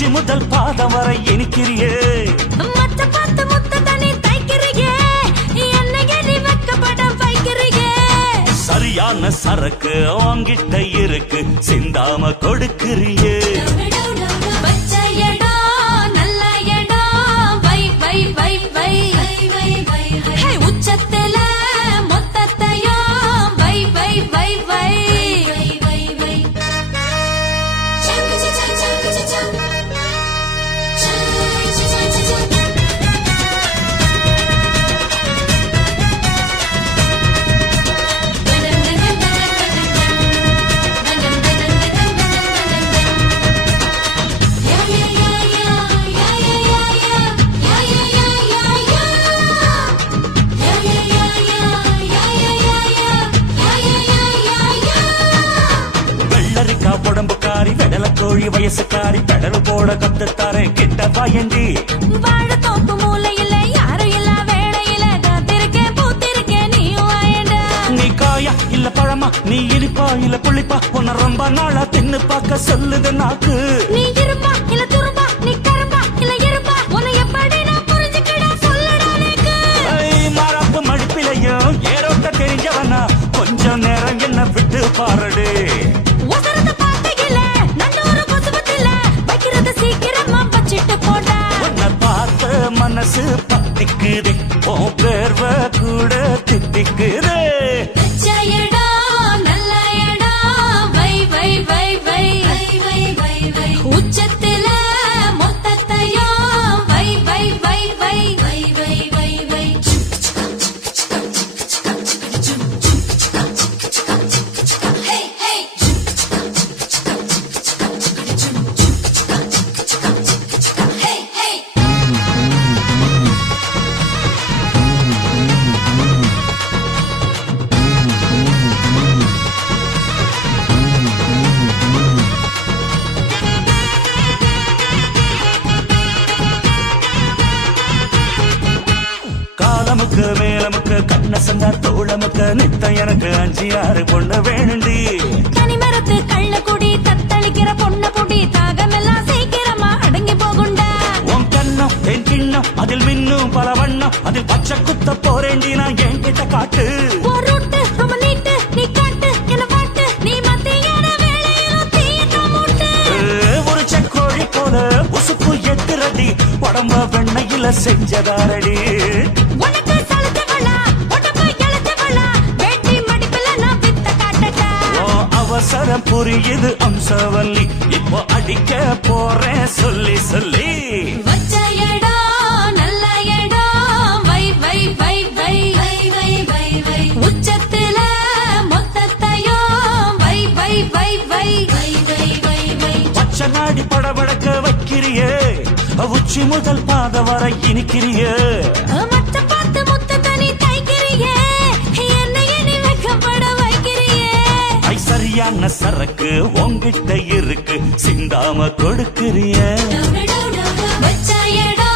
உச்சி முதல் பாதம் வரை இனிக்கிறியே மச்ச பார்த்து முத்த தனி தைக்கிறியே என்னைய நீ வெக்கப்பட வைக்கிறியே சரியான சரக்கு வாங்கிட்ட இருக்கு சிந்தாம கொடுக்கிறியே வச்ச இடம் நல்ல இடம் வை வை வை வை ஹே உச்சத்துல மொத்தத்தையும் வை வை வை வை உடம்புக்காரி வெடல கோழி வயசுக்காரி பெடல் போட கத்துத்தாரே கிட்ட பயந்தி வாழ தோப்பு மூலையில யாரும் இல்ல வேளையில காத்திருக்கேன் பூத்திருக்கேன் நீயும் வாயண்டா நீ காயா இல்ல பழமா நீ இனிப்பா இல்ல புளிப்பா உன்ன ரொம்ப நாளா தின்னு பார்க்க சொல்லுது நாக்கு நீ இருப்பா இல்ல துரும்பா நீ கரும்பா இல்ல இருப்பா உன்னை எப்படி நான் புரிஞ்சுக்கிட சொல்லடா எனக்கு மாறாப்பு மடிப்பிலையும் ஏரோட்ட தெரிஞ்சவனா கொஞ்சம் நேரம் என்ன விட்டு பாருடு மனசு பத்திக்குதே ஓ பேர்வ கூட தித்திக்குதே நல்ல இடம் வை வை வை வை உச்சத்தில மொத்தத்தையும் வை வை வை வை வை வை வை வை காலமுக்கு மேலமுக்கு கண்ணசந்தா தோழமுக்கு நித்த எனக்கு 5-6 பொண்ணு வேணுண்டி கனிமரத்து கள்ள குடி தத்தளிக்கிற பொண்ண புடி தாகமெல்லாம் சீக்கிரமா அடங்கி போகுண்டா உன் கண்ணம் என் கிண்ணம் அதில் மின்னும் பல வண்ணம் அதில் பச்சை குத்த போறேண்டி நான் என்கிட்ட காட்டு ரூட்டு ரொம்ப நீட்டு நீ காட்டு என்ன பாட்டு நீ மத்தியான வேளையிலும் தீயத்த மூட்டு ஒரு செக்கோழி போல உசுப்பு எட்டுறடி உடம்ப வெண்ணையில செஞ்சதாரடி உனக்கு சலத்தவளா உடம்பு இழத்தவளா வேட்டி மடிப்புல நான் வித்த காட்டட்டா அவசரம் புரியுது அம்சவல்லி இப்போ அடிக்க போறேன் சொல்லி சொல்லி வச்ச இடம் நல்ல இடம் வை வை வை வை வை வை உச்சத்தில மொத்தத்தையும் வை வை வை வை வை வை வை வை பச்சை நாடி படபடக்க வைக்கிறியே உச்சி முதல் பாத வரை இனிக்கிறியே மச்ச பார்த்து முத்த தனி தைக்கிறியே என்னைய நீ வெக்கப்பட வைக்கிறியே சரியான சரக்கு உங்கிட்ட இருக்கு சிந்தாம கொடுக்கிறியே வச்ச இடம்